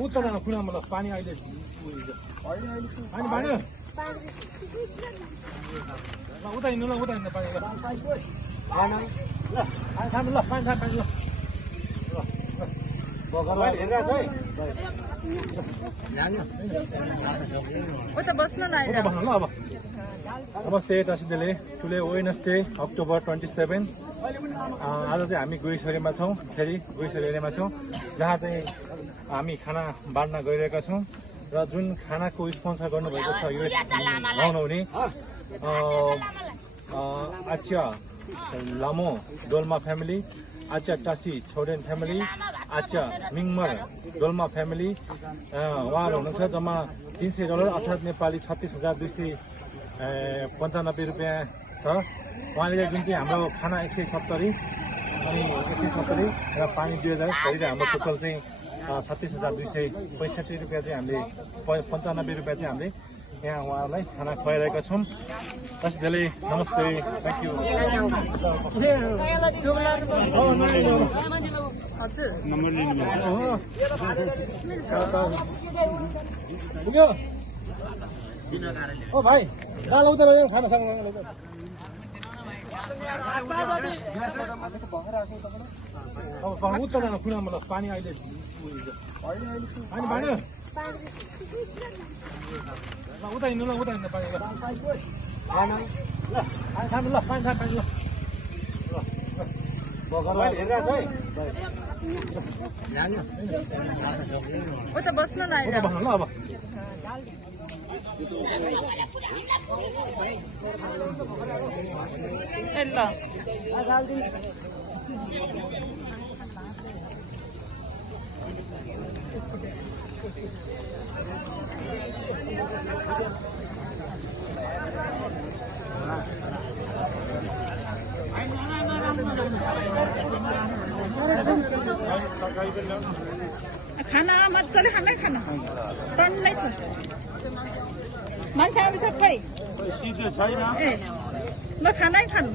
उत्तर खुला मतलब पानी अहिले उता हिँड्नु ल उता हिँड्नु पानी ल ल पानी ल नमस्ते तस्बिरले टुडे वेडनेसडे अक्टोबर 27 आज चाहिँ हामी गुइसरीमा छौँ फेरि गुइसरी एरियामा छौँ जहाँ चाहिँ हामी खाना बाँड्न गइरहेका छौँ र जुन खानाको स्पोन्सर गर्नुभएको छ युएस हुने आच्या लामो डोल्मा फ्यामिली आच्या टासी छोडेन फ्यामिली आच्या मिङमर डोल्मा फ्यामिली उहाँहरू हुनुहुन्छ जम्मा $300 अर्थात् नेपाली 36,295 रुपियाँ छ उहाँले जुन चाहिँ हाम्रो खाना 170 अनि 170 र पानी 2000 गरी हाम्रो टोटल चाहिँ 36,265 रुपियाँ चाहिँ हामीले 95 रुपियाँ चाहिँ हामीले यहाँ उहाँहरूलाई खाना खुवाइरहेका छौँ तस्बिरले नमस्ते थ्याङ्क यू ओ भाइ दाल उता खाना सँग उत्तर खुला मतलब पानी अहिले पानी भाँड्यो उता हिँड्नु ल उता हिँड्नु पानी ल ल पानी ल बस्न ल अब खाना मजाले खानै खानु टन्नै छ मान्छे आउँछ खै ए ल खानै खानु